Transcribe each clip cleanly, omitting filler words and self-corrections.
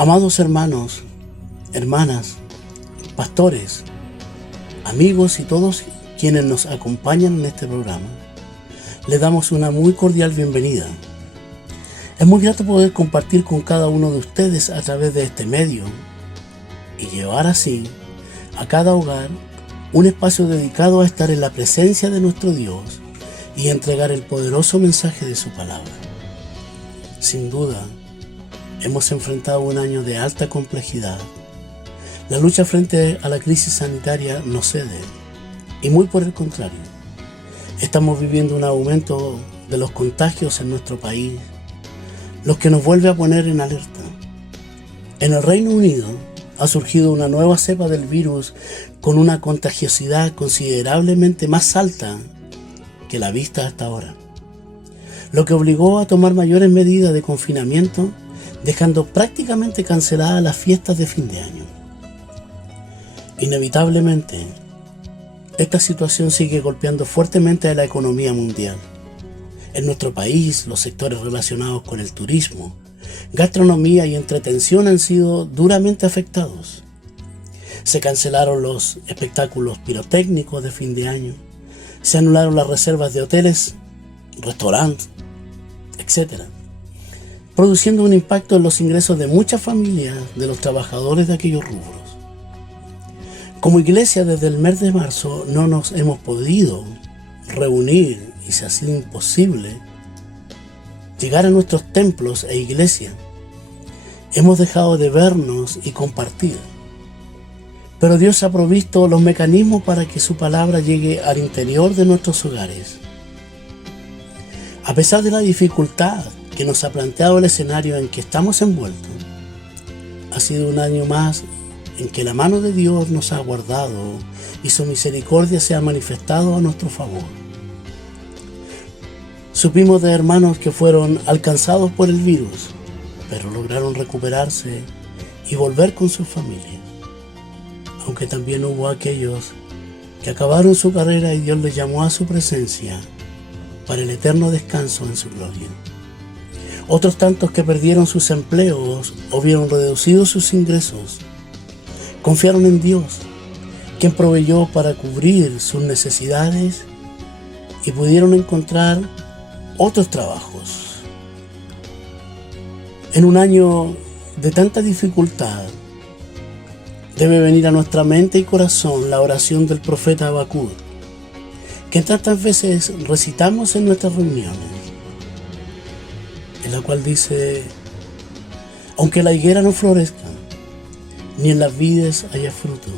Amados hermanos, hermanas, pastores, amigos y todos quienes nos acompañan en este programa, les damos una muy cordial bienvenida. Es muy grato poder compartir con cada uno de ustedes a través de este medio y llevar así a cada hogar un espacio dedicado a estar en la presencia de nuestro Dios y entregar el poderoso mensaje de su palabra. Sin duda, hemos enfrentado un año de alta complejidad. La lucha frente a la crisis sanitaria no cede, y muy por el contrario. Estamos viviendo un aumento de los contagios en nuestro país, lo que nos vuelve a poner en alerta. En el Reino Unido ha surgido una nueva cepa del virus con una contagiosidad considerablemente más alta que la vista hasta ahora, lo que obligó a tomar mayores medidas de confinamiento, dejando prácticamente canceladas las fiestas de fin de año. Inevitablemente, esta situación sigue golpeando fuertemente a la economía mundial. En nuestro país, los sectores relacionados con el turismo, gastronomía y entretención han sido duramente afectados. Se cancelaron los espectáculos pirotécnicos de fin de año, se anularon las reservas de hoteles, restaurantes, etc., produciendo un impacto en los ingresos de muchas familias de los trabajadores de aquellos rubros. Como iglesia, desde el mes de marzo no nos hemos podido reunir y se ha sido imposible llegar a nuestros templos e iglesias. Hemos dejado de vernos y compartir. Pero Dios ha provisto los mecanismos para que su palabra llegue al interior de nuestros hogares. A pesar de la dificultad que nos ha planteado el escenario en que estamos envueltos, ha sido un año más en que la mano de Dios nos ha guardado y su misericordia se ha manifestado a nuestro favor. Supimos de hermanos que fueron alcanzados por el virus, pero lograron recuperarse y volver con sus familias. Aunque también hubo aquellos que acabaron su carrera y Dios les llamó a su presencia para el eterno descanso en su gloria. Otros tantos que perdieron sus empleos o vieron reducidos sus ingresos, confiaron en Dios, quien proveyó para cubrir sus necesidades y pudieron encontrar otros trabajos. En un año de tanta dificultad, debe venir a nuestra mente y corazón la oración del profeta Habacuc, que tantas veces recitamos en nuestras reuniones, en la cual dice: aunque la higuera no florezca, ni en las vides haya fruto,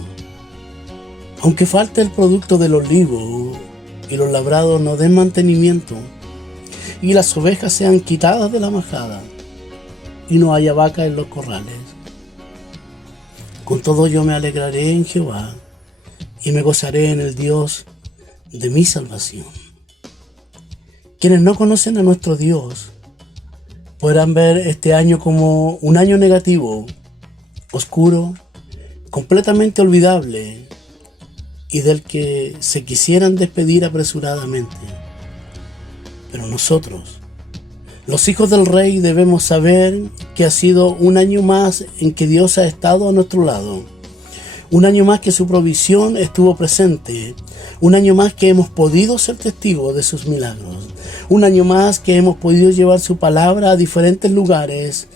aunque falte el producto del olivo y los labrados no den mantenimiento, y las ovejas sean quitadas de la majada, y no haya vaca en los corrales, con todo yo me alegraré en Jehová, y me gozaré en el Dios de mi salvación. Quienes no conocen a nuestro Dios podrán ver este año como un año negativo, oscuro, completamente olvidable, y del que se quisieran despedir apresuradamente. Pero nosotros, los hijos del Rey, debemos saber que ha sido un año más en que Dios ha estado a nuestro lado. Un año más que su provisión estuvo presente. Un año más que hemos podido ser testigos de sus milagros. Un año más que hemos podido llevar su palabra a diferentes lugares,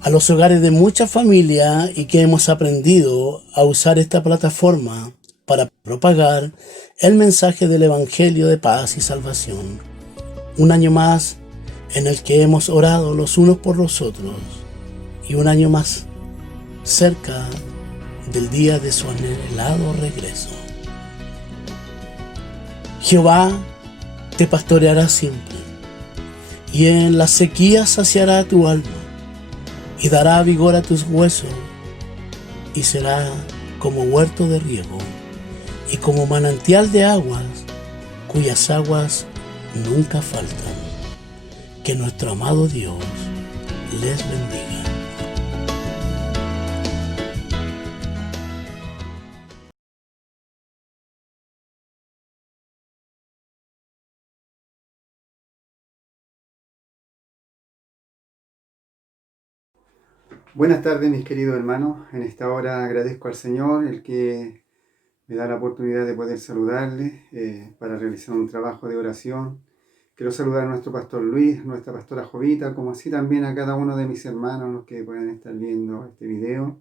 a los hogares de muchas familias, y que hemos aprendido a usar esta plataforma para propagar el mensaje del Evangelio de paz y salvación. Un año más en el que hemos orado los unos por los otros, y un año más cerca del día de su anhelado regreso. Jehová te pastoreará siempre, y en la sequía saciará tu alma, y dará vigor a tus huesos, y será como huerto de riego, y como manantial de aguas, cuyas aguas nunca faltan. Que nuestro amado Dios les bendiga. Buenas tardes, mis queridos hermanos. En esta hora agradezco al Señor el que me da la oportunidad de poder saludarle para realizar un trabajo de oración. Quiero saludar a nuestro pastor Luis, nuestra pastora Jovita, como así también a cada uno de mis hermanos, los que puedan estar viendo este video.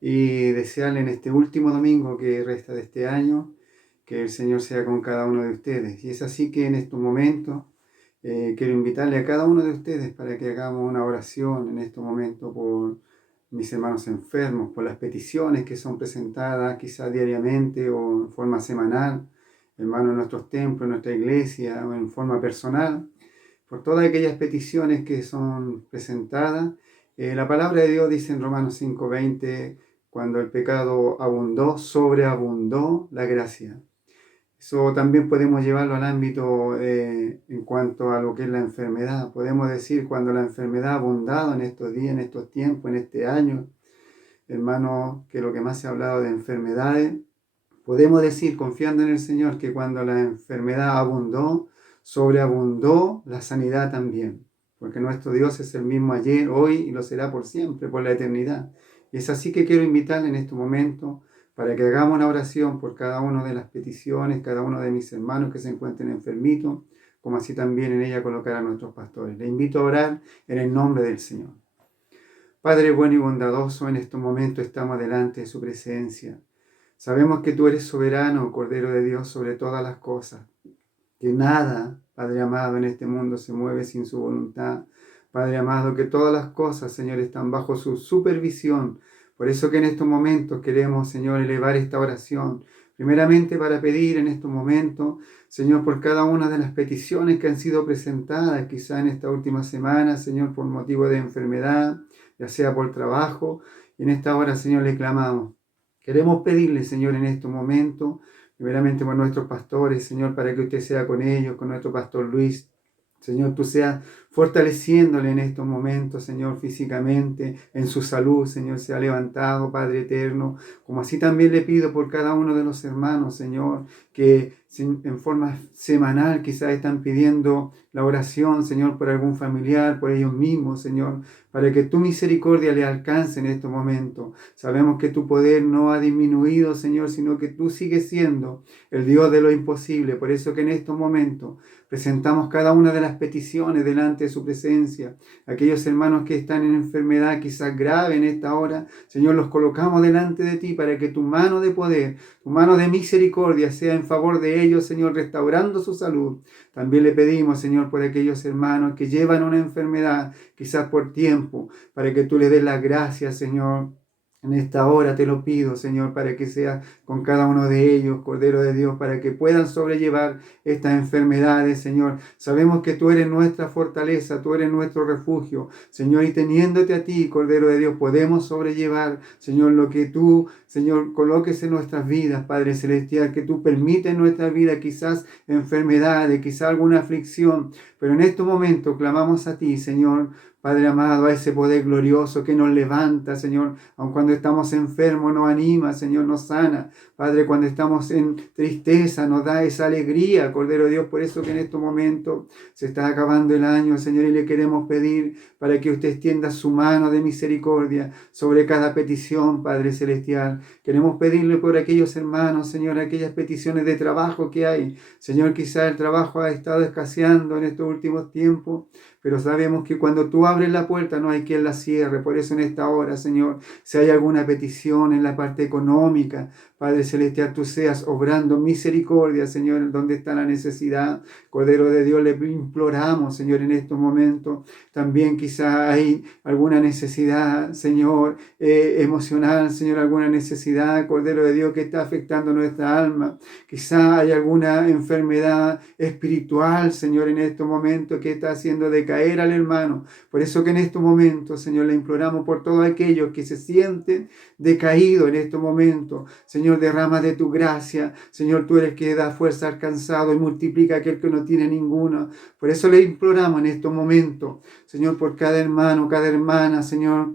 Y desearle en este último domingo que resta de este año, que el Señor sea con cada uno de ustedes. Y es así que en estos momentos quiero invitarle a cada uno de ustedes para que hagamos una oración en estos momentos por mis hermanos enfermos, por las peticiones que son presentadas quizás diariamente o en forma semanal, hermanos en nuestros templos, en nuestra iglesia o en forma personal, por todas aquellas peticiones que son presentadas. La palabra de Dios dice en Romanos 5:20, cuando el pecado abundó, sobreabundó la gracia. Eso también podemos llevarlo al ámbito en cuanto a lo que es la enfermedad. Podemos decir, cuando la enfermedad ha abundado en estos días, en estos tiempos, en este año, hermano, que lo que más se ha hablado de enfermedades, podemos decir, confiando en el Señor, que cuando la enfermedad abundó, sobreabundó la sanidad también. Porque nuestro Dios es el mismo ayer, hoy y lo será por siempre, por la eternidad. Y es así que quiero invitarle en este momento para que hagamos una oración por cada una de las peticiones, cada uno de mis hermanos que se encuentren enfermitos, como así también en ella colocar a nuestros pastores. Le invito a orar en el nombre del Señor. Padre bueno y bondadoso, en estos momentos estamos delante de su presencia. Sabemos que tú eres soberano, Cordero de Dios, sobre todas las cosas, que nada, Padre amado, en este mundo se mueve sin su voluntad. Padre amado, que todas las cosas, Señor, están bajo su supervisión. Por eso que en estos momentos queremos, Señor, elevar esta oración. Primeramente para pedir en estos momentos, Señor, por cada una de las peticiones que han sido presentadas, quizá en esta última semana, Señor, por motivo de enfermedad, ya sea por trabajo. Y en esta hora, Señor, le clamamos. Queremos pedirle, Señor, en estos momentos, primeramente por nuestros pastores, Señor, para que usted sea con ellos, con nuestro pastor Luis. Señor, tú seas fortaleciéndole en estos momentos, Señor, físicamente, en su salud, Señor, sea levantado, Padre eterno. Como así también le pido por cada uno de los hermanos, Señor, que en forma semanal quizás están pidiendo la oración, Señor, por algún familiar, por ellos mismos, Señor, para que tu misericordia le alcance en estos momentos. Sabemos que tu poder no ha disminuido, Señor, sino que tú sigues siendo el Dios de lo imposible. Por eso que en estos momentos presentamos cada una de las peticiones delante de su presencia. Aquellos hermanos que están en enfermedad quizás grave en esta hora, Señor, los colocamos delante de ti para que tu mano de poder, tu mano de misericordia sea en favor de ellos, Señor, restaurando su salud. También le pedimos, Señor, por aquellos hermanos que llevan una enfermedad, quizás por tiempo, para que tú le des las gracias, Señor. En esta hora te lo pido, Señor, para que sea con cada uno de ellos, Cordero de Dios, para que puedan sobrellevar estas enfermedades, Señor. Sabemos que tú eres nuestra fortaleza, tú eres nuestro refugio, Señor, y teniéndote a ti, Cordero de Dios, podemos sobrellevar, Señor, lo que tú, Señor, coloques en nuestras vidas, Padre Celestial, que tú permites en nuestra vida quizás enfermedades, quizás alguna aflicción, pero en estos momentos clamamos a ti, Señor, Padre amado, a ese poder glorioso que nos levanta, Señor, aun cuando estamos enfermos, nos anima, Señor, nos sana. Padre, cuando estamos en tristeza, nos da esa alegría, Cordero de Dios. Por eso que en estos momentos se está acabando el año, Señor, y le queremos pedir para que usted extienda su mano de misericordia sobre cada petición, Padre Celestial. Queremos pedirle por aquellos hermanos, Señor, aquellas peticiones de trabajo que hay. Señor, quizá el trabajo ha estado escaseando en estos últimos tiempos, pero sabemos que cuando tú abres la puerta no hay quien la cierre. Por eso en esta hora, Señor, si hay alguna petición en la parte económica, Padre Celestial, tú seas obrando misericordia, Señor, donde está la necesidad. Cordero de Dios, le imploramos, Señor, en estos momentos. También quizá hay alguna necesidad, Señor, emocional, Señor, alguna necesidad, Cordero de Dios, que está afectando nuestra alma. Quizá hay alguna enfermedad espiritual, Señor, en estos momentos que está haciendo decaer al hermano. Por eso que en estos momentos, Señor, le imploramos por todos aquellos que se sienten decaídos en estos momentos. Señor, derrama de tu gracia. Señor, tú eres que da fuerza al cansado y multiplica a aquel que no tiene ninguna. Por eso le imploramos en estos momentos, Señor, por cada hermano, cada hermana, Señor,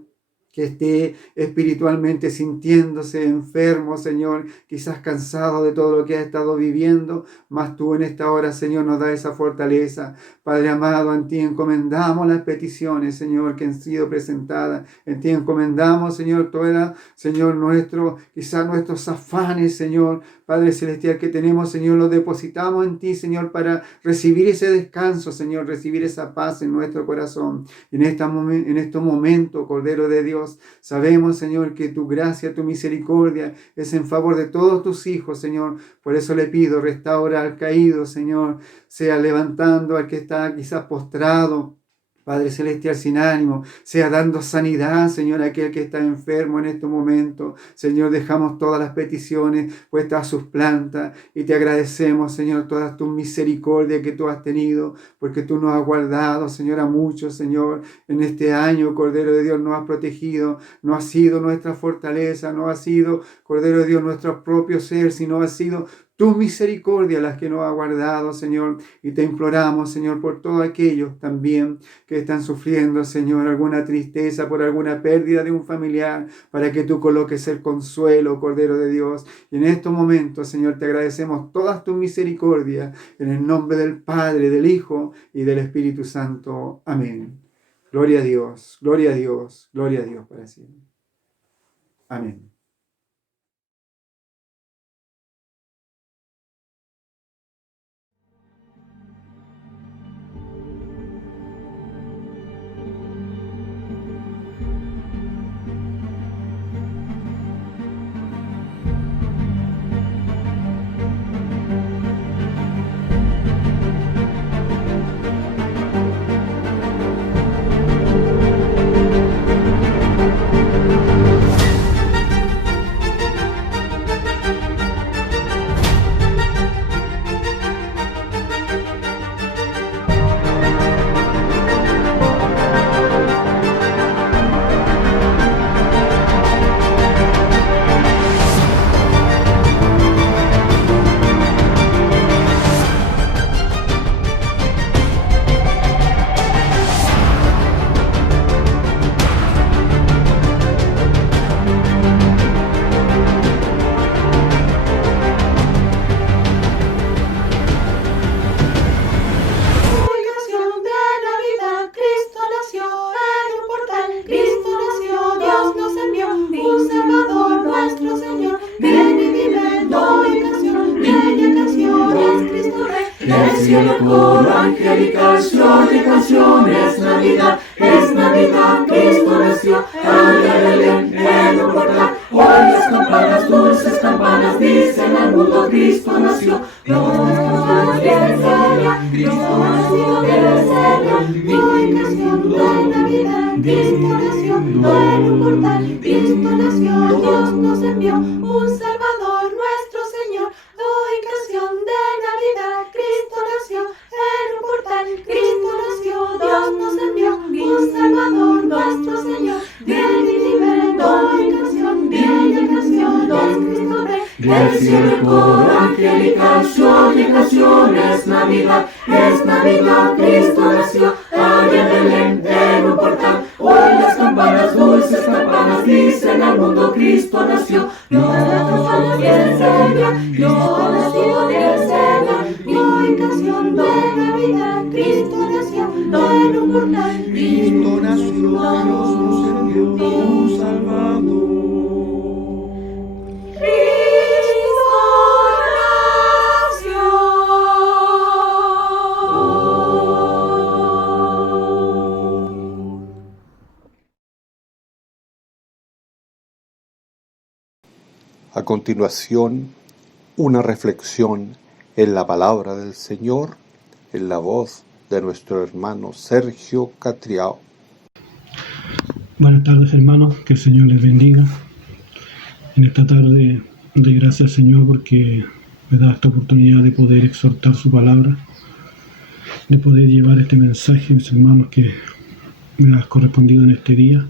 que esté espiritualmente sintiéndose enfermo, Señor, quizás cansado de todo lo que ha estado viviendo, mas tú en esta hora, Señor, nos da esa fortaleza. Padre amado, en ti encomendamos las peticiones, Señor, que han sido presentadas. En ti encomendamos, Señor, Señor, quizás nuestros afanes, Señor, Padre Celestial, que tenemos, Señor, los depositamos en ti, Señor, para recibir ese descanso, Señor, recibir esa paz en nuestro corazón. En estos momentos, Cordero de Dios, sabemos, Señor, que tu gracia, tu misericordia es en favor de todos tus hijos, Señor. Por eso le pido, restaura al caído, Señor, sea levantando al que está quizás postrado, Padre Celestial, sin ánimo, sea dando sanidad, Señor, a aquel que está enfermo en este momento. Señor, dejamos todas las peticiones puestas a sus plantas y te agradecemos, Señor, todas tus misericordias que tú has tenido, porque tú nos has guardado, Señor, a muchos, Señor, en este año, Cordero de Dios, nos has protegido, no ha sido nuestra fortaleza, no ha sido, Cordero de Dios, nuestro propio ser, sino ha sido tu misericordia las que nos ha guardado, Señor, y te imploramos, Señor, por todos aquellos también que están sufriendo, Señor, alguna tristeza por alguna pérdida de un familiar, para que tú coloques el consuelo, Cordero de Dios. Y en estos momentos, Señor, te agradecemos todas tus misericordias, en el nombre del Padre, del Hijo y del Espíritu Santo. Amén. Gloria a Dios, gloria a Dios, gloria a Dios para siempre. Amén. cielo coro angelical, flor de canciones, Navidad, es Navidad, Cristo nació, anda Belén, en un portal, hoy las campanas, dulces campanas, dicen al mundo, Cristo nació, Cristo nació, hoy canción de Navidad, Cristo nació, en un portal, Cristo nació, Dios nos envió, un Salvador, nuestro Señor, hoy canción de Navidad, Cristo nació, en un portal, Cristo nació, Dios nos envió, un Salvador, nuestro Señor, ven y libre, hoy canción, bella canción, es Cristo Rey, del cielo coro angelical, flor de canciones, Navidad, es Navidad, Cristo nació, allá en Belén, en un portal, hoy las campanas, dulces campanas, dicen al mundo, Cristo nació, Dios nació del Señor, Dios nació del Señor, hoy canción de Navidad, Cristo nació, en un portal, Cristo nació, Dios nos envió un Salvador. A continuación, una reflexión en la palabra del Señor, en la voz de nuestro hermano Sergio Catriao. Buenas tardes, hermanos, que el Señor les bendiga. En esta tarde doy gracias al Señor porque me da esta oportunidad de poder exhortar su palabra, de poder llevar este mensaje, mis hermanos, que me ha correspondido en este día.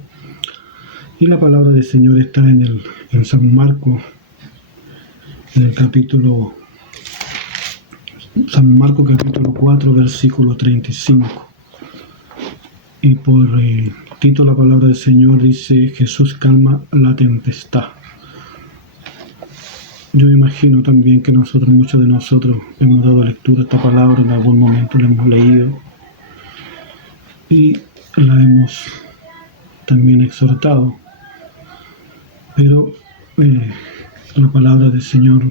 Y la palabra del Señor está en San Marcos, en el San Marcos capítulo 4, versículo 35. Y por Tito, la palabra del Señor dice: Jesús calma la tempestad. Yo imagino también que muchos de nosotros, hemos dado lectura a esta palabra, en algún momento la hemos leído y la hemos también exhortado. Pero la palabra del Señor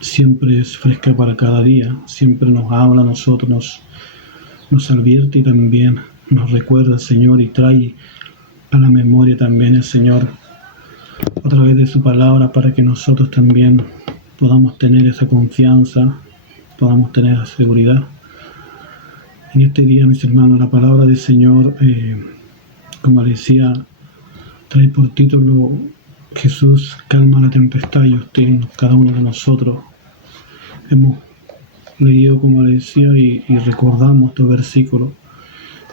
siempre es fresca para cada día, siempre nos habla a nosotros, nos advierte y también nos recuerda el Señor y trae a la memoria también el Señor a través de su palabra para que nosotros también podamos tener esa confianza, podamos tener esa seguridad. En este día, mis hermanos, la palabra del Señor, como decía, trae por título: Jesús calma la tempestad. Y usted, cada uno de nosotros, hemos leído, como le decía, y recordamos estos versículos.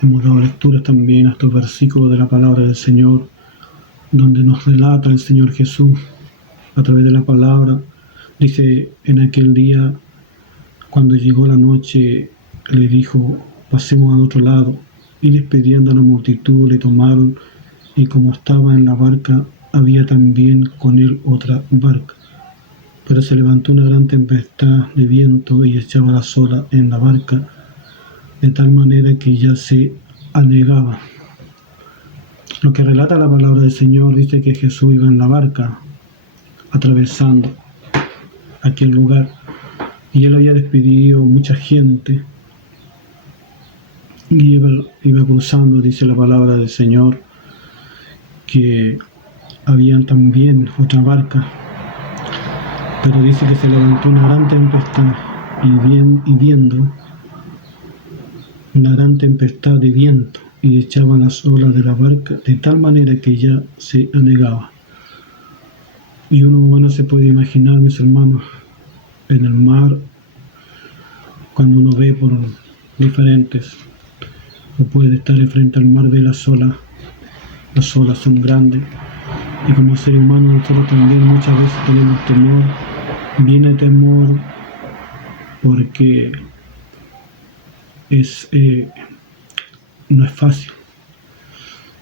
Hemos dado lecturas también a estos versículos de la palabra del Señor, donde nos relata el Señor Jesús a través de la palabra. Dice: en aquel día, cuando llegó la noche, le dijo: pasemos al otro lado. Y despediendo a la multitud, le tomaron, y como estaba en la barca, había también con él otra barca. Pero se levantó una gran tempestad de viento y echaba las olas en la barca, de tal manera que ya se anegaba. Lo que relata la palabra del Señor dice que Jesús iba en la barca, atravesando aquel lugar, y él había despedido mucha gente, y iba cruzando, dice la palabra del Señor, que habían también otra barca, pero dice que se levantó una gran tempestad y viendo una gran tempestad de viento, y echaban las olas de la barca de tal manera que ya se anegaba. Y uno se puede imaginar, mis hermanos, en el mar, cuando uno ve por diferentes, o puede estar frente al mar, ve las olas son grandes, y como ser humano nosotros también muchas veces tenemos temor. Viene temor porque no es fácil.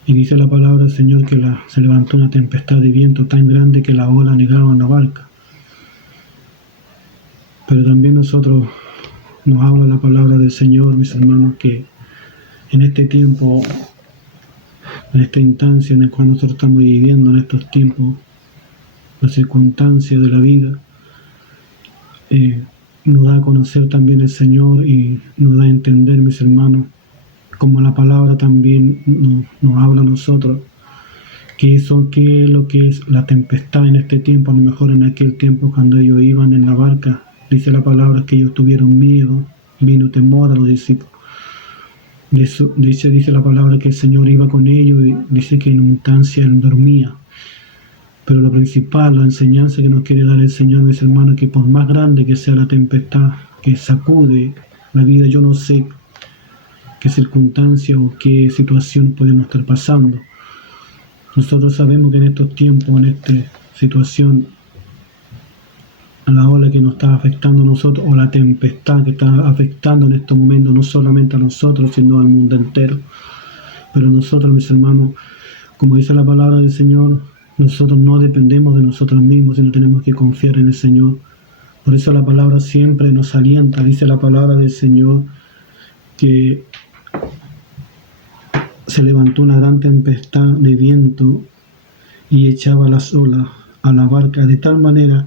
Y dice la palabra del Señor que se levantó una tempestad de viento tan grande que la ola anegaba en la barca. Pero también nos habla la palabra del Señor, mis hermanos, que en este tiempo, en esta instancia en la cual nosotros estamos viviendo, en estos tiempos, las circunstancias de la vida, nos da a conocer también el Señor y nos da a entender, mis hermanos, como la palabra también nos habla a nosotros, que es lo que es la tempestad en este tiempo. A lo mejor en aquel tiempo, cuando ellos iban en la barca, dice la palabra que ellos tuvieron miedo, vino temor a los discípulos. Dice la palabra que el Señor iba con ellos, y dice que en una instancia él dormía. Pero lo principal, la enseñanza que nos quiere dar el Señor, mis hermanos, que por más grande que sea la tempestad que sacude la vida, yo no sé qué circunstancia o qué situación podemos estar pasando. Nosotros sabemos que en estos tiempos, en esta situación, a la ola que nos está afectando a nosotros, o la tempestad que está afectando en estos momentos no solamente a nosotros, sino al mundo entero. Pero nosotros, mis hermanos, como dice la palabra del Señor, nosotros no dependemos de nosotros mismos, sino tenemos que confiar en el Señor. Por eso la palabra siempre nos alienta. Dice la palabra del Señor que se levantó una gran tempestad de viento y echaba las olas a la barca de tal manera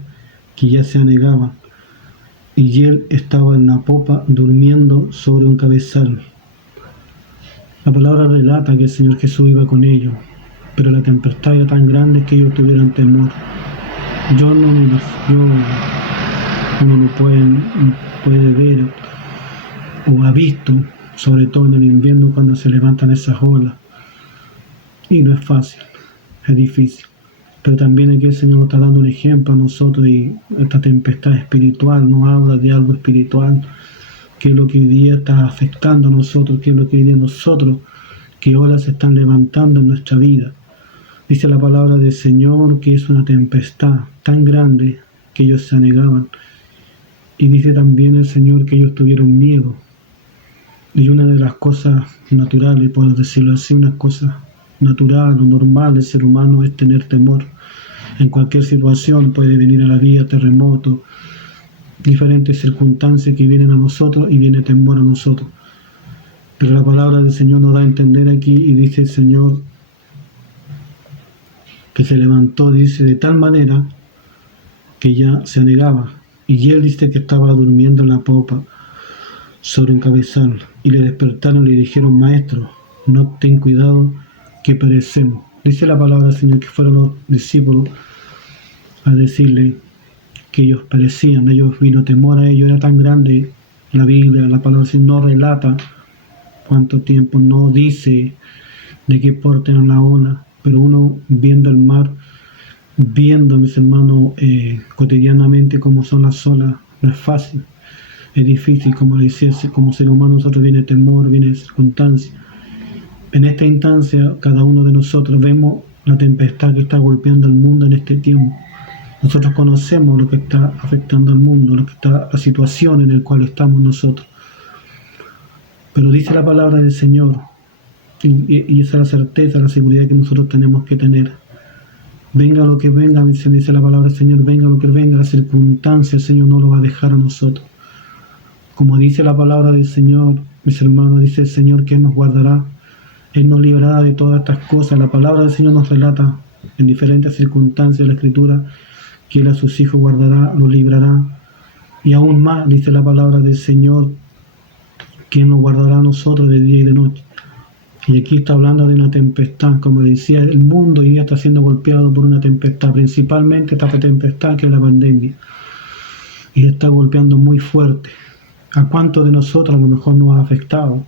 que ya se anegaba, y él estaba en la popa durmiendo sobre un cabezal. La palabra relata que el Señor Jesús iba con ellos, pero la tempestad era tan grande que ellos tuvieron temor. Uno lo puede ver o ha visto, sobre todo en el invierno, cuando se levantan esas olas, y no es fácil, es difícil. Pero también aquí el Señor nos está dando un ejemplo a nosotros, y esta tempestad espiritual nos habla de algo espiritual, que es lo que hoy día está afectando a nosotros, que es lo que hoy día nosotros, que olas se están levantando en nuestra vida. Dice la palabra del Señor que es una tempestad tan grande que ellos se anegaban. Y dice también el Señor que ellos tuvieron miedo. Y una de las cosas naturales, por decirlo así, una cosa natural o normal del ser humano es tener temor. En cualquier situación puede venir a la vida terremoto, diferentes circunstancias que vienen a nosotros y viene temor a nosotros. Pero la palabra del Señor nos da a entender aquí y dice el Señor que se levantó, dice, de tal manera que ya se anegaba. Y él dice que estaba durmiendo en la popa sobre un cabezal. Y le despertaron y le dijeron: Maestro, no ten cuidado que perecemos. Dice la palabra del Señor que fueron los discípulos a decirle que ellos perecían. Ellos vino temor a ellos, era tan grande la Biblia, la palabra del Señor no relata cuánto tiempo, no dice de qué porte era la ola, pero uno viendo el mar, viendo, mis hermanos, cotidianamente cómo son las olas, no es fácil, es difícil, como decía, como ser humano nosotros viene temor, viene circunstancia. En esta instancia, cada uno de nosotros vemos la tempestad que está golpeando al mundo en este tiempo. Nosotros conocemos lo que está afectando al mundo, lo que está, la situación en la cual estamos nosotros. Pero dice la palabra del Señor, y esa es la certeza, la seguridad que nosotros tenemos que tener. Venga lo que venga, dice la palabra del Señor, venga lo que venga, la circunstancia, el Señor no lo va a dejar a nosotros. Como dice la palabra del Señor, mis hermanos, dice el Señor que Él nos guardará, Él nos librará de todas estas cosas. La palabra del Señor nos relata en diferentes circunstancias de la Escritura que Él a sus hijos guardará, los librará. Y aún más, dice la palabra del Señor, que Él nos guardará a nosotros de día y de noche. Y aquí está hablando de una tempestad, como decía, el mundo hoy día está siendo golpeado por una tempestad, principalmente esta tempestad que es la pandemia. Y está golpeando muy fuerte. ¿A cuántos de nosotros a lo mejor nos ha afectado?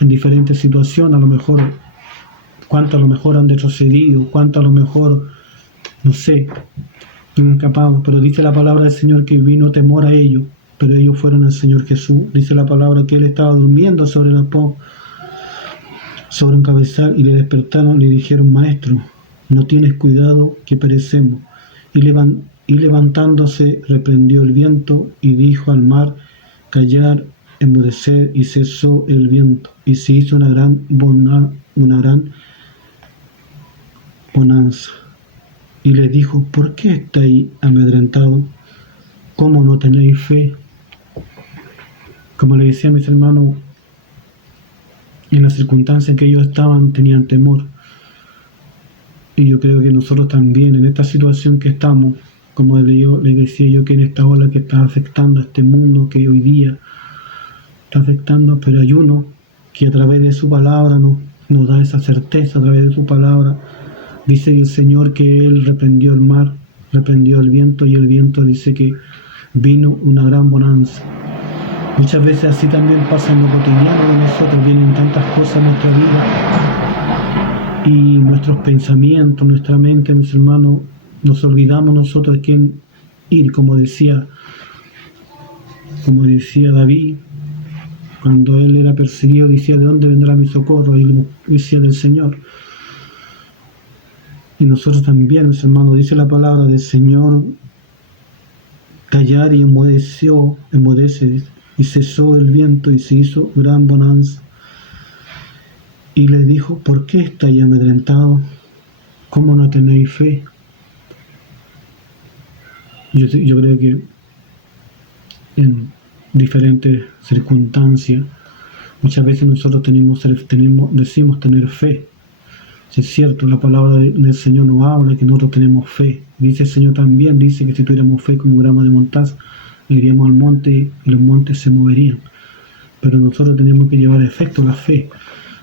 En diferentes situaciones, a lo mejor, cuántos a lo mejor han retrocedido, cuántos a lo mejor, no sé, no han escapado. Pero dice la palabra del Señor que vino temor a ellos, pero ellos fueron al Señor Jesús. Dice la palabra que Él estaba durmiendo sobre la popa, sobre un cabezal, y le despertaron y le dijeron: Maestro, no tienes cuidado que perecemos. Y levantándose reprendió el viento y dijo al mar: callar, enmudecer, y cesó el viento, y se hizo una gran bonanza. Y le dijo: ¿por qué estáis amedrentados? ¿Cómo no tenéis fe? Como le decía a mis hermanos, en las circunstancias en que ellos estaban, tenían temor. Y yo creo que nosotros también, en esta situación que estamos, como le decía yo, que en esta ola que está afectando a este mundo, que hoy día está afectando, pero hay uno que a través de su palabra nos da esa certeza, a través de su palabra. Dice el Señor que Él reprendió el mar, reprendió el viento, y el viento dice que vino una gran bonanza. Muchas veces así también pasa en lo cotidiano de nosotros, vienen tantas cosas en nuestra vida y nuestros pensamientos, nuestra mente, mis hermanos, nos olvidamos nosotros de quién ir, como decía David, cuando él era perseguido, decía: ¿de dónde vendrá mi socorro? Y decía: del Señor. Y nosotros también, mis hermanos, dice la palabra del Señor: callar y enmudece, y cesó el viento y se hizo gran bonanza. Y le dijo: ¿por qué estáis amedrentados? ¿Cómo no tenéis fe? Yo creo que en diferentes circunstancias muchas veces nosotros decimos tener fe. Si es cierto, la palabra del Señor nos habla que nosotros tenemos fe. Dice el Señor también, dice que si tuviéramos fe como un grano de mostaza, iríamos al monte y los montes se moverían. Pero nosotros tenemos que llevar a efecto la fe.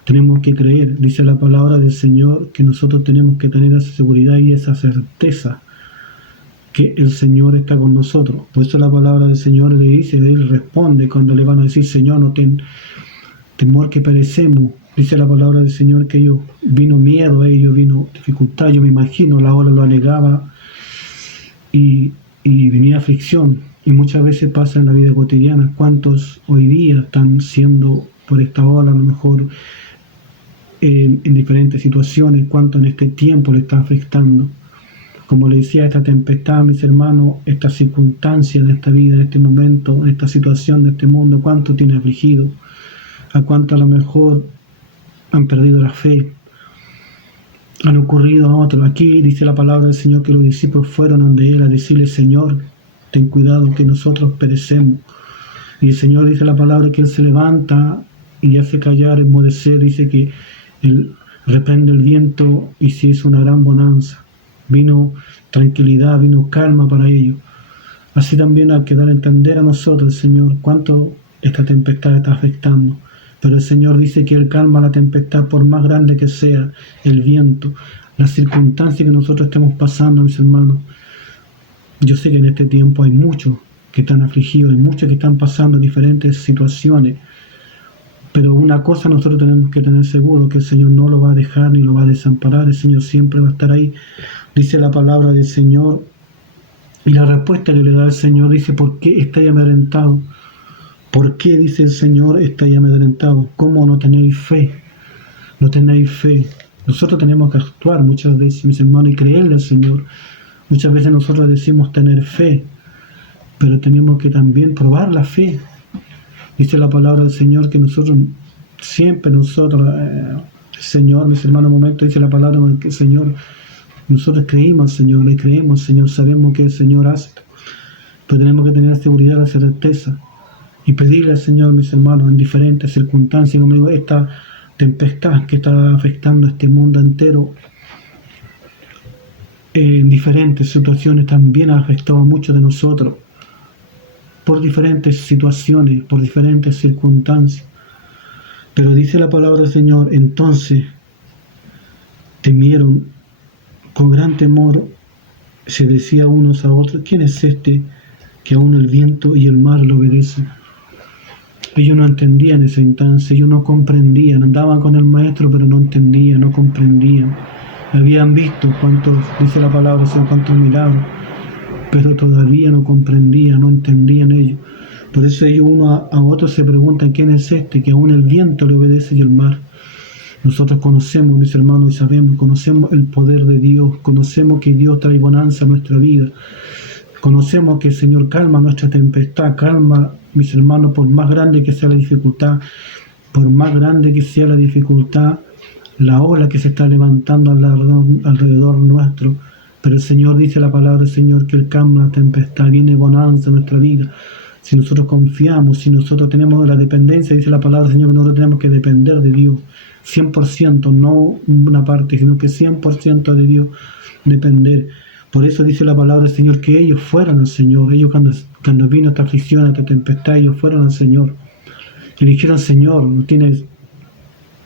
Tenemos que creer. Dice la palabra del Señor que nosotros tenemos que tener esa seguridad y esa certeza que el Señor está con nosotros. Por eso la palabra del Señor le dice, Él responde cuando le van a decir: Señor, no ten temor que perecemos. Dice la palabra del Señor que vino miedo a ellos, vino dificultad. Yo me imagino, la ola lo anegaba y venía aflicción. Y muchas veces pasa en la vida cotidiana. ¿Cuántos hoy día están siendo por esta ola, a lo mejor en diferentes situaciones? ¿Cuánto en este tiempo le está afectando? Como le decía, esta tempestad, mis hermanos, esta circunstancia de esta vida, en este momento, en esta situación de este mundo, ¿cuánto tiene afligido? a cuantos a lo mejor han perdido la fe, han ocurrido a otros. Aquí dice la palabra del Señor que los discípulos fueron donde Él a decirle: Señor, ten cuidado que nosotros perecemos. Y el Señor dice la palabra que Él se levanta y hace callar, enmudecer, dice que Él reprende el viento y se hizo una gran bonanza. Vino tranquilidad, vino calma para ellos. Así también hay que dar a entender a nosotros, Señor, cuánto esta tempestad está afectando. Pero el Señor dice que Él calma la tempestad por más grande que sea el viento, las circunstancias que nosotros estemos pasando, mis hermanos. Yo sé que en este tiempo hay muchos que están afligidos, hay muchos que están pasando diferentes situaciones. Pero una cosa nosotros tenemos que tener seguro, que el Señor no lo va a dejar ni lo va a desamparar, el Señor siempre va a estar ahí. Dice la palabra del Señor, y la respuesta que le da el Señor dice: ¿por qué estáis amedrentados? ¿Por qué, dice el Señor, estáis amedrentados? ¿Cómo no tenéis fe? No tenéis fe. Nosotros tenemos que actuar muchas veces, mis hermanos, y creerle al Señor. Muchas veces nosotros decimos tener fe, pero tenemos que también probar la fe. Dice la palabra del Señor que nosotros, siempre nosotros, el Señor, mis hermanos, un momento dice la palabra que el Señor, nosotros creímos al Señor, le creemos al Señor, sabemos que el Señor hace, pero tenemos que tener seguridad, la certeza, y pedirle al Señor, mis hermanos, en diferentes circunstancias, como digo, esta tempestad que está afectando a este mundo entero, en diferentes situaciones también ha afectado a muchos de nosotros, por diferentes situaciones, por diferentes circunstancias. Pero dice la palabra del Señor: entonces temieron con gran temor, se decía unos a otros: ¿quién es este que aún el viento y el mar lo obedecen? Ellos no entendían esa instancia, ellos no comprendían, andaban con el Maestro pero no entendían, no comprendían. Habían visto cuántos, dice la palabra del Señor, cuántos milagros, pero todavía no comprendían, no entendían ellos. Por eso ellos uno a otro se preguntan: ¿quién es este que aún el viento le obedece y el mar? Nosotros conocemos, mis hermanos, y sabemos, conocemos el poder de Dios, conocemos que Dios trae bonanza a nuestra vida, conocemos que el Señor calma nuestra tempestad, calma, mis hermanos, por más grande que sea la dificultad, por más grande que sea la dificultad, la ola que se está levantando alrededor nuestro. Pero el Señor, dice la palabra del Señor, que Él calma la tempestad, viene bonanza en nuestra vida. Si nosotros confiamos, si nosotros tenemos la dependencia, dice la palabra del Señor, que nosotros tenemos que depender de Dios, 100%, no una parte, sino que 100% de Dios depender. Por eso dice la palabra del Señor que ellos fueron al Señor, ellos cuando vino esta aflicción, esta tempestad, ellos fueron al Señor. Y le dijeron: Señor, no tienes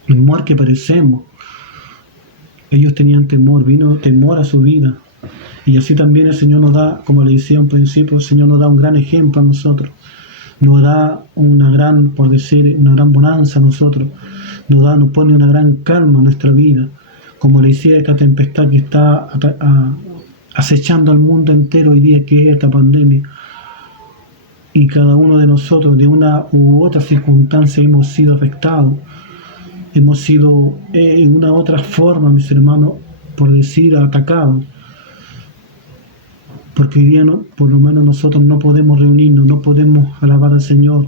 temor que perecemos. Ellos tenían temor, vino temor a su vida. Y así también el Señor nos da, como le decía un principio, el Señor nos da un gran ejemplo a nosotros. Nos da una gran, por decir, una gran bonanza a nosotros. Nos pone una gran calma en nuestra vida. Como le decía, esta tempestad que está acechando al mundo entero hoy día, que es esta pandemia. Y cada uno de nosotros, de una u otra circunstancia, hemos sido afectados. Hemos sido, en una u otra forma, mis hermanos, por decir, atacados. Porque hoy día, por lo menos nosotros no podemos reunirnos, no podemos alabar al Señor.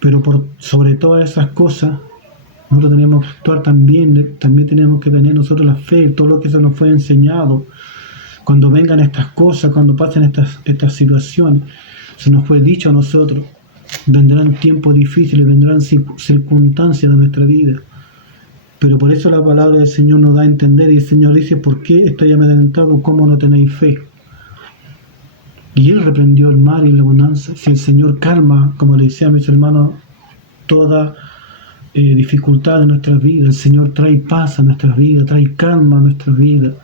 Pero sobre todas esas cosas, nosotros tenemos que actuar también tenemos que tener nosotros la fe, todo lo que se nos fue enseñado. Cuando vengan estas cosas, cuando pasen estas situaciones, se nos fue dicho a nosotros: vendrán tiempos difíciles, vendrán circunstancias de nuestra vida. Pero por eso la palabra del Señor nos da a entender, y el Señor dice: ¿por qué estáis amedrentados? ¿Cómo no tenéis fe? Y Él reprendió el mar y la bonanza. Si el Señor calma, como le decía a mis hermanos, toda dificultad de nuestras vidas, el Señor trae paz a nuestras vidas, trae calma a nuestras vidas.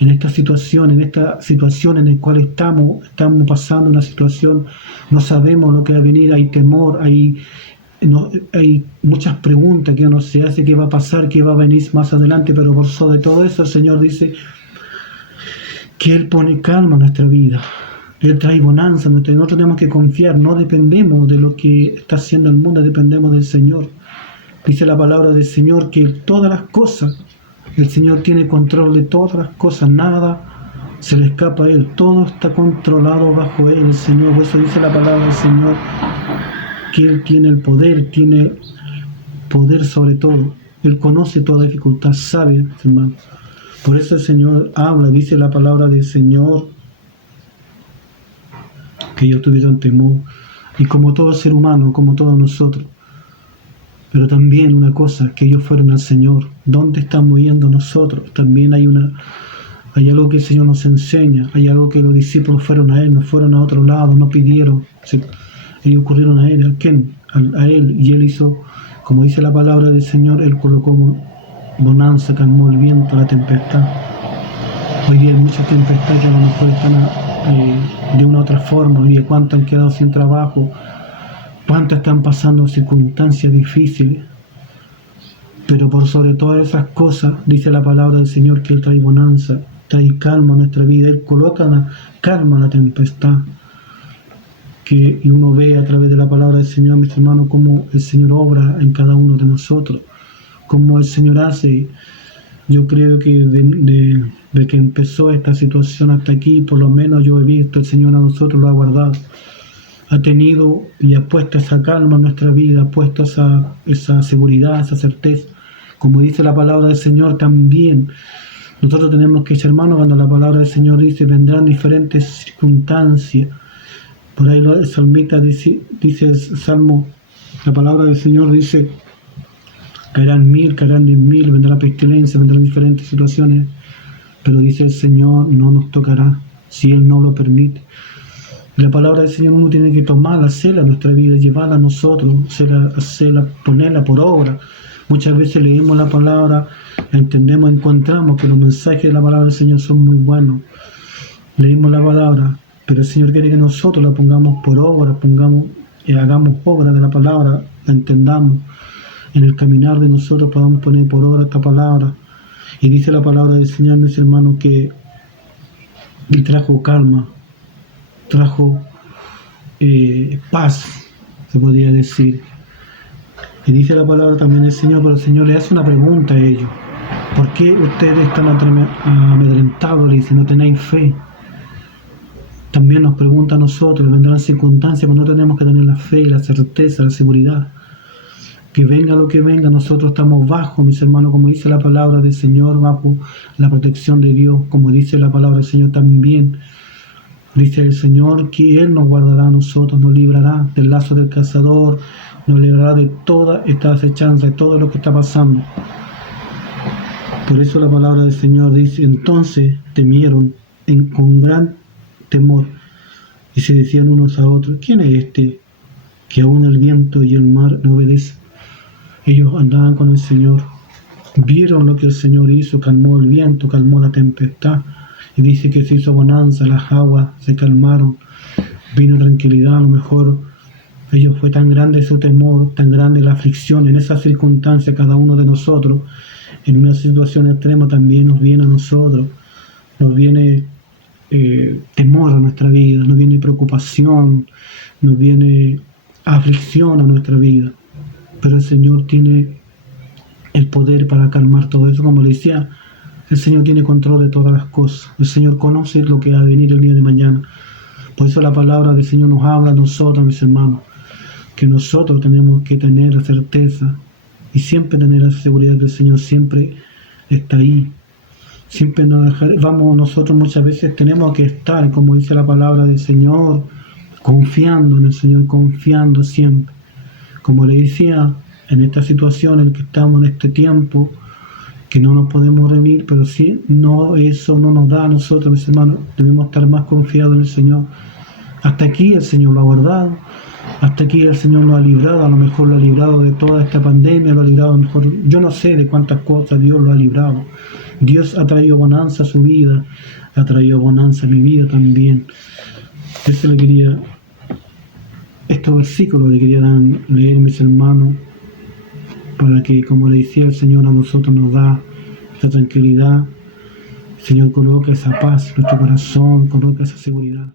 En esta situación en la cual estamos pasando una situación, no sabemos lo que va a venir, hay temor, hay muchas preguntas que uno se hace: ¿qué va a pasar? ¿Qué va a venir más adelante? Pero por sobre todo eso, el Señor dice que Él pone calma en nuestra vida. Él trae bonanza. Nosotros tenemos que confiar, no dependemos de lo que está haciendo el mundo, dependemos del Señor. Dice la palabra del Señor que todas las cosas, el Señor tiene control de todas las cosas, nada se le escapa a Él, todo está controlado bajo Él, el Señor. Por eso dice la palabra del Señor que Él tiene el poder, tiene poder sobre todo. Él conoce toda dificultad, sabe, hermano. Por eso el Señor habla, dice la palabra del Señor, que ellos tuvieron temor. Y como todo ser humano, como todos nosotros. Pero también una cosa, que ellos fueron al Señor. ¿Dónde estamos yendo nosotros? También hay algo que el Señor nos enseña, hay algo que los discípulos fueron a Él, no fueron a otro lado, no pidieron. Ellos corrieron a Él, ¿a quién? A Él, y Él hizo, como dice la palabra del Señor, Él colocó bonanza, calmó el viento, la tempestad. Hoy día hay muchas tempestades que a lo mejor están de una u otra forma. Hoy día cuántos han quedado sin trabajo, cuántos están pasando circunstancias difíciles. Pero por sobre todas esas cosas, dice la palabra del Señor que Él trae bonanza, trae calma a nuestra vida. Él coloca la calma a la tempestad. Y uno ve a través de la palabra del Señor, mis hermanos, cómo el Señor obra en cada uno de nosotros, cómo el Señor hace. Yo creo que de que empezó esta situación hasta aquí, por lo menos yo he visto, el Señor a nosotros lo ha guardado. Ha tenido y ha puesto esa calma en nuestra vida, ha puesto esa seguridad, esa certeza. Como dice la palabra del Señor también, nosotros tenemos que ser hermanos, cuando la palabra del Señor dice, vendrán diferentes circunstancias. Por ahí el salmista dice el Salmo, la palabra del Señor dice, caerán 1000, caerán 10.000, vendrá pestilencia, vendrán diferentes situaciones, pero dice el Señor, no nos tocará, si Él no lo permite. La palabra del Señor uno tiene que tomarla, hacerla en nuestra vida, llevarla a nosotros, hacerla, ponerla por obra. Muchas veces leemos la palabra, la entendemos, encontramos que los mensajes de la palabra del Señor son muy buenos. Leímos la palabra, pero el Señor quiere que nosotros la pongamos por obra, hagamos obra de la palabra, la entendamos. En el caminar de nosotros podamos poner por obra esta palabra. Y dice la palabra del Señor, mis hermanos, que Él trajo calma, trajo paz, se podría decir. Y dice la palabra también el Señor, pero el Señor le hace una pregunta a ellos. ¿Por qué ustedes están amedrentados? Le dice, no tenéis fe. También nos pregunta a nosotros, vendrán circunstancias, pero no tenemos que tener la fe, la certeza, la seguridad. Que venga lo que venga, nosotros estamos bajo, mis hermanos, como dice la palabra del Señor, bajo la protección de Dios, como dice la palabra del Señor también. Dice el Señor que Él nos guardará a nosotros, nos librará del lazo del cazador, nos librará de toda esta acechanza, de todo lo que está pasando. Por eso la palabra del Señor dice, entonces temieron con gran temor y se decían unos a otros, ¿quién es este que aún el viento y el mar le obedecen? Ellos andaban con el Señor, vieron lo que el Señor hizo, calmó el viento, calmó la tempestad, y dice que se hizo bonanza, las aguas se calmaron, vino tranquilidad. A lo mejor ellos fue tan grande su temor, tan grande la aflicción, en esa circunstancia cada uno de nosotros, en una situación extrema también nos viene a nosotros, nos viene temor a nuestra vida, nos viene preocupación, nos viene aflicción a nuestra vida. Pero el Señor tiene el poder para calmar todo eso. Como le decía, el Señor tiene control de todas las cosas. El Señor conoce lo que va a venir el día de mañana. Por eso la palabra del Señor nos habla a nosotros, mis hermanos, que nosotros tenemos que tener la certeza y siempre tener la seguridad del Señor, siempre está ahí. Siempre nos vamos, nosotros muchas veces tenemos que estar, como dice la palabra del Señor, confiando en el Señor, confiando siempre. Como le decía, en esta situación en que estamos en este tiempo, que no nos podemos reunir, pero sí, no, eso no nos da a nosotros, mis hermanos, debemos estar más confiados en el Señor. Hasta aquí el Señor lo ha guardado, hasta aquí el Señor lo ha librado, a lo mejor lo ha librado de toda esta pandemia, lo ha librado a lo mejor, yo no sé de cuántas cosas Dios lo ha librado. Dios ha traído bonanza a su vida, ha traído bonanza a mi vida también. Eso le quería, estos versículos le quería leer, mis hermanos, para que, como le decía el Señor, a nosotros nos da esa tranquilidad. El Señor coloca esa paz en nuestro corazón, coloca esa seguridad.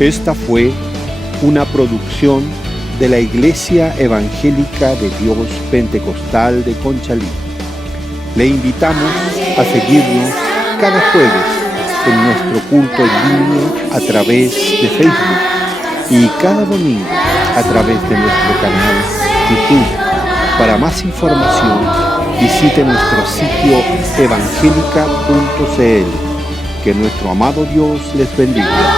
Esta fue una producción de la Iglesia Evangélica de Dios Pentecostal de Conchalí. Le invitamos a seguirnos cada jueves en nuestro culto en línea a través de Facebook y cada domingo a través de nuestro canal YouTube. Para más información, visite nuestro sitio evangelica.cl. Que nuestro amado Dios les bendiga.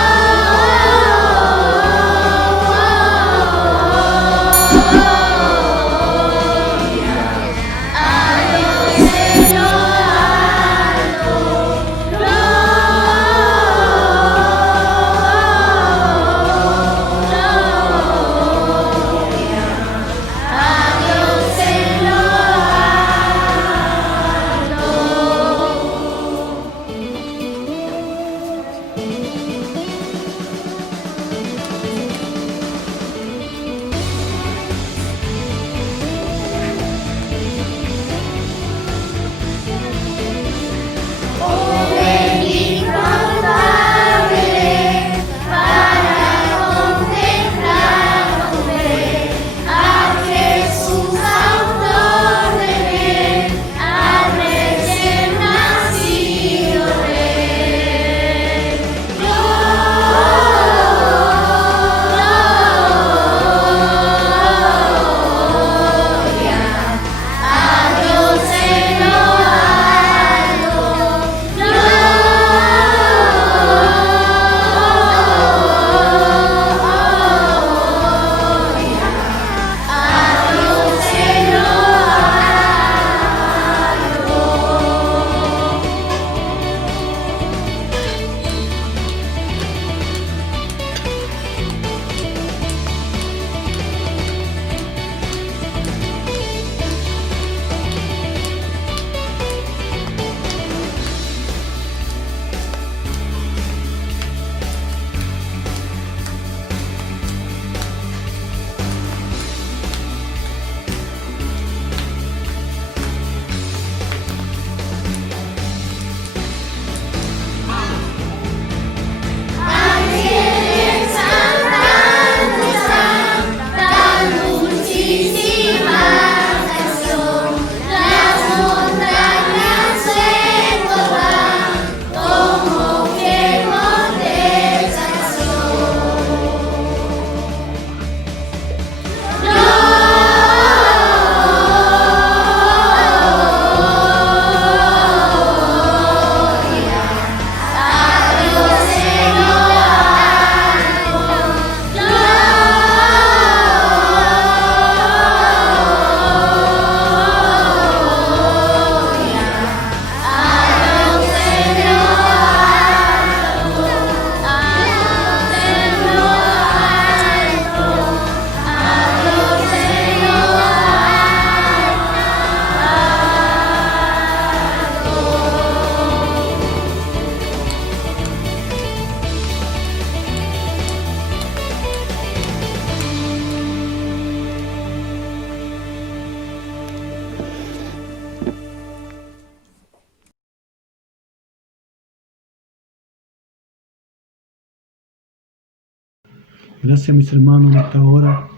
Gracias, mis hermanos, en esta hora.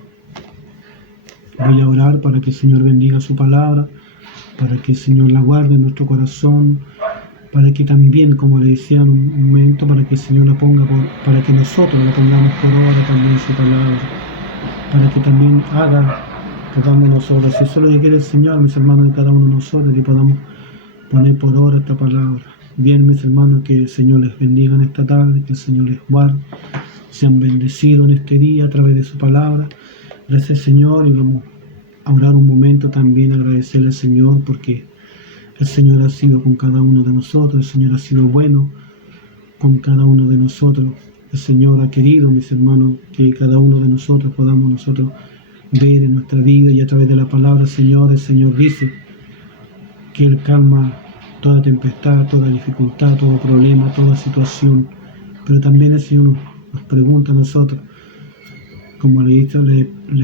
Voy a orar para que el Señor bendiga su palabra, para que el Señor la guarde en nuestro corazón, para que también, como le decía en un momento, para que el Señor la ponga, para que nosotros la pongamos por obra también su palabra, para que también podamos nosotros, si eso es lo que quiere el Señor, mis hermanos, de cada uno de nosotros, que podamos poner por obra esta palabra. Bien, mis hermanos, que el Señor les bendiga en esta tarde, que el Señor les guarde, sean bendecidos en este día a través de su palabra. Gracias, Señor, y vamos a orar un momento también, agradecerle al Señor, porque el Señor ha sido con cada uno de nosotros, el Señor ha sido bueno con cada uno de nosotros. El Señor ha querido, mis hermanos, que cada uno de nosotros podamos nosotros ver en nuestra vida, y a través de la palabra, Señor, el Señor dice que Él calma toda tempestad, toda dificultad, todo problema, toda situación. Pero también el Señor nos pregunta a nosotros, como le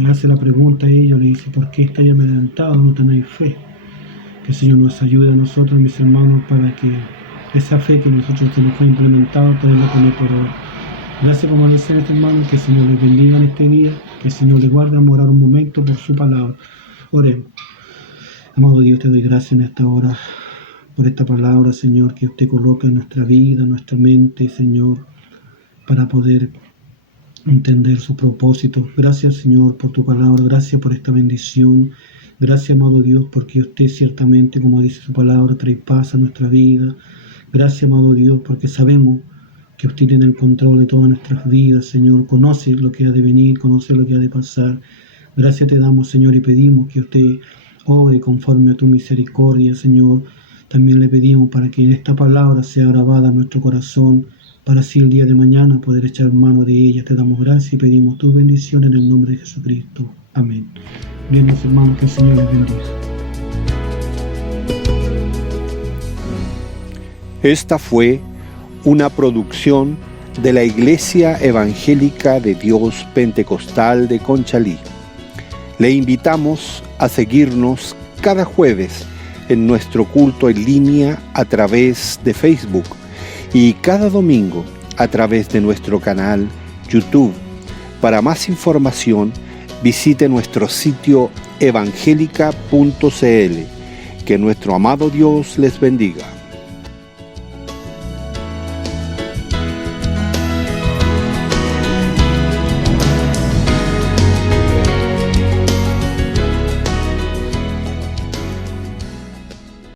hace la pregunta a ella, le dice: ¿por qué estáis amedrentados? No tenéis fe. Que el Señor nos ayude a nosotros, mis hermanos, para que esa fe que nosotros se nos fue implementada, poderla poner por obra. Gracias por amanecer, hermano, que el Señor les bendiga en este día, que el Señor les guarde a morar un momento por su palabra. Oremos. Amado Dios, te doy gracias en esta hora por esta palabra, Señor, que usted coloca en nuestra vida, en nuestra mente, Señor, para poder entender su propósito. Gracias, Señor, por tu palabra. Gracias por esta bendición. Gracias, amado Dios, porque usted ciertamente, como dice su palabra, trae paz a nuestra vida. Gracias, amado Dios, porque sabemos que usted tiene el control de todas nuestras vidas, Señor. Conoce lo que ha de venir, conoce lo que ha de pasar. Gracias te damos, Señor, y pedimos que usted obre conforme a tu misericordia, Señor. También le pedimos para que esta palabra sea grabada en nuestro corazón, para así el día de mañana poder echar mano de ella. Te damos gracias y pedimos tu bendición en el nombre de Jesucristo. Amén. Bien, mis hermanos, que el Señor les bendiga. Esta fue una producción de la Iglesia Evangélica de Dios Pentecostal de Conchalí. Le invitamos a seguirnos cada jueves en nuestro culto en línea a través de Facebook y cada domingo a través de nuestro canal YouTube. Para más información, visite nuestro sitio evangelica.cl. Que nuestro amado Dios les bendiga.